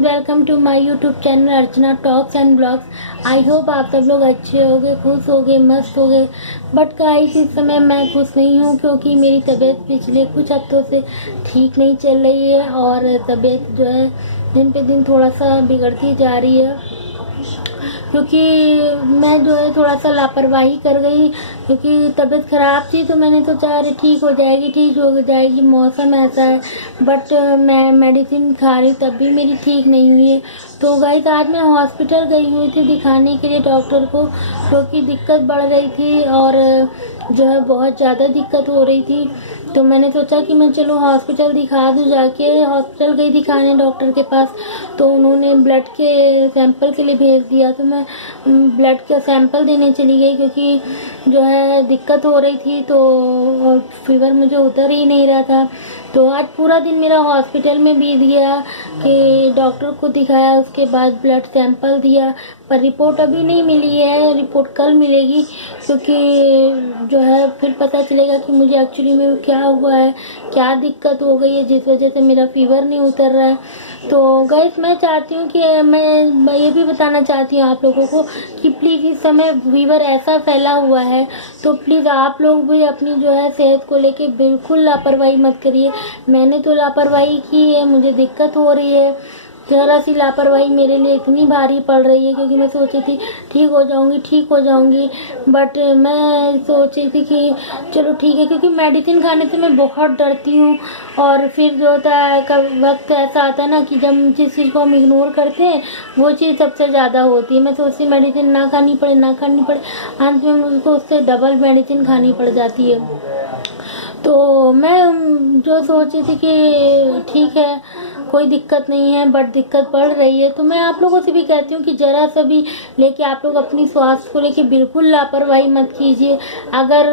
Welcome to my YouTube channel Archana talks and blogs. I hope आप सब लोग अच्छे होंगे, खुश होंगे, मस्त होंगे। बट गाइस इस समय मैं खुश नहीं हूँ क्योंकि मेरी तबीयत पिछले कुछ हफ्तों से ठीक नहीं चल रही है और तबीयत जो है दिन पे दिन थोड़ा सा बिगड़ती जा रही है क्योंकि मैं जो है थोड़ा सा लापरवाही कर गई क्योंकि तबीयत ख़राब थी तो मैंने सोचा अरे ठीक हो जाएगी, मौसम ऐसा है। बट मैं मेडिसिन खा रही तब भी मेरी ठीक नहीं हुई है। तो गाइस आज मैं हॉस्पिटल गई हुई थी दिखाने के लिए डॉक्टर को क्योंकि दिक्कत बढ़ रही थी और जो है बहुत ज़्यादा दिक्कत हो रही थी। तो मैंने सोचा कि मैं चलो हॉस्पिटल दिखा दूँ। जाके हॉस्पिटल गई दिखाने डॉक्टर के पास, तो उन्होंने ब्लड के सैंपल के लिए भेज दिया। तो मैं ब्लड का सैंपल देने चली गई क्योंकि जो है दिक्कत हो रही थी तो फीवर मुझे उतर ही नहीं रहा था। तो आज पूरा दिन मेरा हॉस्पिटल में बीत गया कि डॉक्टर को दिखाया, उसके बाद ब्लड सैंपल दिया, पर रिपोर्ट अभी नहीं मिली है। रिपोर्ट कल मिलेगी क्योंकि जो है फिर पता चलेगा कि मुझे एक्चुअली में क्या हुआ है, क्या दिक्कत हो गई है जिस वजह से मेरा फीवर नहीं उतर रहा है। तो गाइस मैं चाहती हूँ कि मैं ये भी बताना चाहती हूँ आप लोगों को कि प्लीज़ इस समय फीवर ऐसा फैला हुआ है तो प्लीज़ आप लोग भी अपनी जो है सेहत को लेके बिल्कुल लापरवाही मत करिए। मैंने तो लापरवाही की है, मुझे दिक्कत हो रही है। ज़रा सी लापरवाही मेरे लिए इतनी भारी पड़ रही है क्योंकि मैं सोची थी ठीक हो जाऊंगी। बट मैं सोच रही थी कि चलो ठीक है क्योंकि मेडिसिन खाने से मैं बहुत डरती हूँ और फिर जो होता है कब वक्त ऐसा आता है ना कि जब जिस चीज़ को हम इग्नोर करते हैं वो चीज़ सबसे ज़्यादा होती है। मैं सोचती मेडिसिन ना खानी पड़े, अंत में मुझको उससे डबल मेडिसिन खानी पड़ जाती है। तो मैं जो सोची थी कि ठीक है कोई दिक्कत नहीं है, बट दिक्कत बढ़ रही है। तो मैं आप लोगों से भी कहती हूँ कि ज़रा सा भी लेके आप लोग अपनी स्वास्थ्य को लेके बिल्कुल लापरवाही मत कीजिए। अगर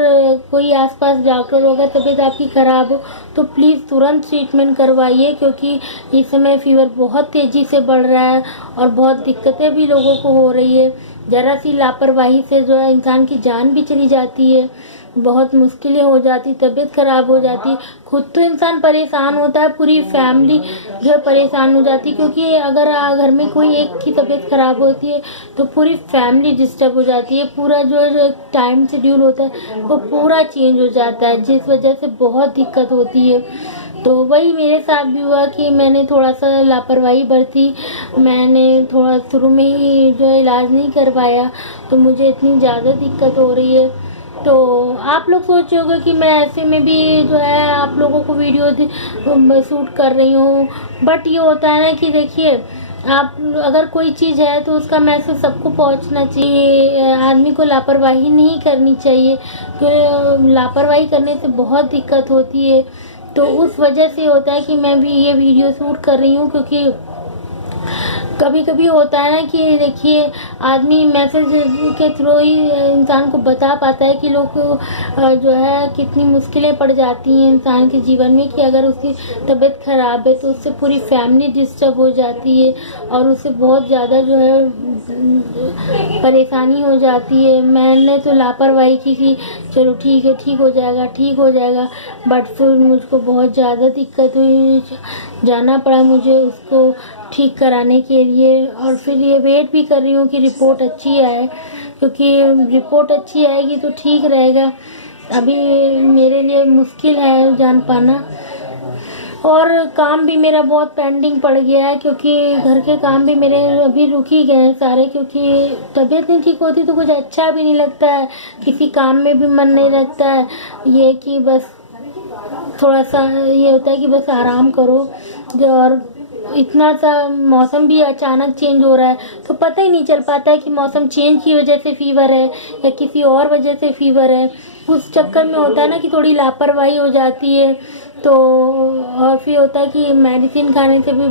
कोई आसपास डॉक्टर होगा, तबीयत आपकी ख़राब हो तो प्लीज़ तुरंत ट्रीटमेंट करवाइए क्योंकि इस समय फीवर बहुत तेज़ी से बढ़ रहा है और बहुत दिक्कतें भी लोगों को हो रही है। ज़रा सी लापरवाही से जो है इंसान की जान भी चली जाती है, बहुत मुश्किलें हो जाती, तबीयत ख़राब हो जाती। खुद तो इंसान परेशान होता है, पूरी फैमिली जो है परेशान हो जाती क्योंकि अगर घर में कोई एक की तबीयत ख़राब होती है तो पूरी फैमिली डिस्टर्ब हो जाती है। पूरा जो टाइम शेड्यूल होता है वो पूरा चेंज हो जाता है जिस वजह से बहुत दिक्कत होती है। तो वही मेरे साथ भी हुआ कि मैंने थोड़ा सा लापरवाही बरती, मैंने थोड़ा शुरू में ही जो है इलाज नहीं करवाया तो मुझे इतनी ज़्यादा दिक्कत हो रही है। तो आप लोग सोच रहे होंगे कि मैं ऐसे में भी जो है आप लोगों को वीडियो शूट कर रही हूँ, बट ये होता है ना कि देखिए आप अगर कोई चीज़ है तो उसका मैसेज सबको पहुंचना चाहिए। आदमी को लापरवाही नहीं करनी चाहिए क्योंकि लापरवाही करने से बहुत दिक्कत होती है। तो उस वजह से होता है कि मैं भी ये वीडियो शूट कर रही हूँ क्योंकि कभी कभी होता है ना कि देखिए आदमी मैसेज के थ्रू ही इंसान को बता पाता है कि लोग जो है कितनी मुश्किलें पड़ जाती हैं इंसान के जीवन में कि अगर उसकी तबीयत ख़राब है तो उससे पूरी फैमिली डिस्टर्ब हो जाती है और उससे बहुत ज़्यादा जो है परेशानी हो जाती है। मैंने तो लापरवाही की कि चलो ठीक है ठीक हो जाएगा, बट फिर मुझको बहुत ज़्यादा दिक्कत हुई, जाना पड़ा मुझे उसको ठीक कराने के लिए। और फिर ये वेट भी कर रही हूँ कि रिपोर्ट अच्छी आए क्योंकि रिपोर्ट अच्छी आएगी तो ठीक रहेगा। अभी मेरे लिए मुश्किल है जान पाना और काम भी मेरा बहुत पेंडिंग पड़ गया है क्योंकि घर के काम भी मेरे अभी रुक ही गए हैं सारे क्योंकि तबीयत नहीं ठीक होती तो कुछ अच्छा भी नहीं लगता है, किसी काम में भी मन नहीं लगता है। ये कि बस थोड़ा सा ये होता है कि बस आराम करो। और इतना सा मौसम भी अचानक चेंज हो रहा है तो पता ही नहीं चल पाता है कि मौसम चेंज की वजह से फीवर है या किसी और वजह से फीवर है। उस चक्कर में होता है ना कि थोड़ी लापरवाही हो जाती है। तो और फिर होता है कि मेडिसिन खाने से भी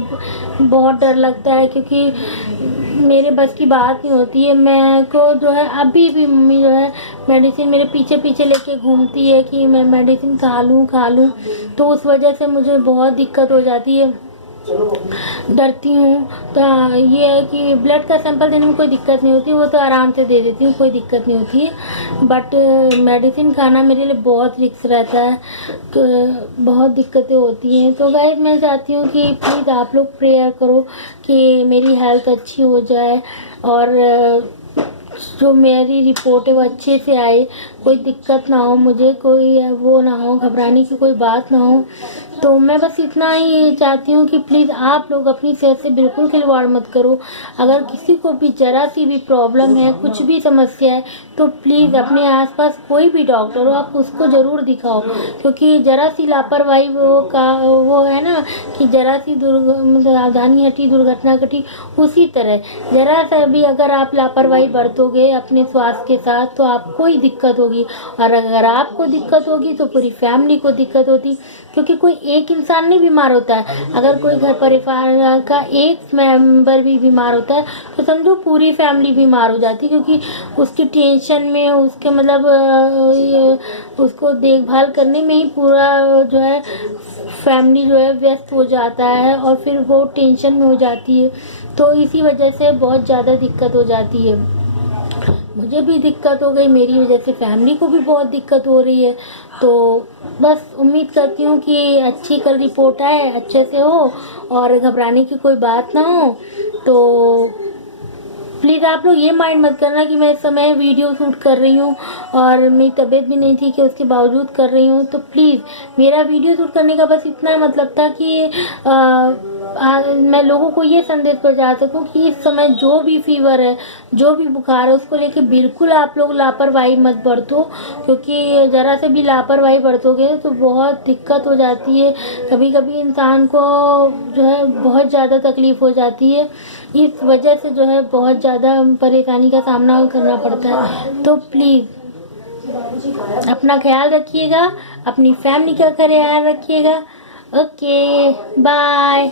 बहुत डर लगता है क्योंकि मेरे बस की बात नहीं होती है। मैं को जो है अभी भी मम्मी जो है मेडिसिन मेरे पीछे पीछे लेके घूमती है कि मैं मेडिसिन खा लूँ तो उस वजह से मुझे बहुत दिक्कत हो जाती है। डरती हूँ। तो ये है कि ब्लड का सैंपल देने में कोई दिक्कत नहीं होती, वो तो आराम से दे देती हूँ, कोई दिक्कत नहीं होती है। बट मेडिसिन खाना मेरे लिए बहुत रिस्क रहता है, बहुत दिक्कतें होती हैं। तो गाइस मैं चाहती हूँ कि प्लीज़ आप लोग प्रेयर करो कि मेरी हेल्थ अच्छी हो जाए और जो मेरी रिपोर्ट है वो अच्छे से आए, कोई दिक्कत ना हो मुझे, कोई वो ना हो, घबराने की कोई बात ना हो। तो मैं बस इतना ही चाहती हूँ कि प्लीज़ आप लोग अपनी सेहत से बिल्कुल खिलवाड़ मत करो। अगर किसी को भी ज़रा सी भी प्रॉब्लम है, कुछ भी समस्या है, तो प्लीज़ अपने आसपास कोई भी डॉक्टर हो आप उसको ज़रूर दिखाओ। क्योंकि ज़रा सी लापरवाही वो है ना कि ज़रा सी सावधानी हटी दुर्घटना घटी, उसी तरह ज़रा सा भी अगर आप लापरवाही बरतोगे अपने स्वास्थ्य के साथ तो आपको ही दिक्कत होगी, और अगर आपको दिक्कत होगी तो पूरी फैमिली को दिक्कत होती। क्योंकि कोई एक इंसान नहीं बीमार होता है, अगर कोई घर परिवार का एक मेंबर भी बीमार होता है तो समझो पूरी फैमिली बीमार हो जाती है। क्योंकि उसकी टेंशन में, उसके मतलब उसको देखभाल करने में ही पूरा जो है फैमिली जो है व्यस्त हो जाता है और फिर वो टेंशन में हो जाती है। तो इसी वजह से बहुत ज़्यादा दिक्कत हो जाती है। मुझे भी दिक्कत हो गई, मेरी वजह से फैमिली को भी बहुत दिक्कत हो रही है। तो बस उम्मीद करती हूँ कि अच्छी कल रिपोर्ट आए, अच्छे से हो और घबराने की कोई बात ना हो। तो प्लीज़ आप लोग ये माइंड मत करना कि मैं इस समय वीडियो शूट कर रही हूँ और मेरी तबीयत भी नहीं थी कि उसके बावजूद कर रही हूँ। तो प्लीज़ मेरा वीडियो शूट करने का बस इतना मतलब था कि मैं लोगों को ये संदेश पहुँचा सकूँ कि इस समय जो भी फीवर है, जो भी बुखार है, उसको लेके बिल्कुल आप लोग लापरवाही मत बरतो। क्योंकि ज़रा से भी लापरवाही बरतोगे तो बहुत दिक्कत हो जाती है। कभी कभी इंसान को जो है बहुत ज़्यादा तकलीफ़ हो जाती है, इस वजह से जो है बहुत ज़्यादा परेशानी का सामना करना पड़ता है। तो प्लीज़ अपना ख्याल रखिएगा, अपनी फैमिली का ख्याल रखिएगा। Okay bye.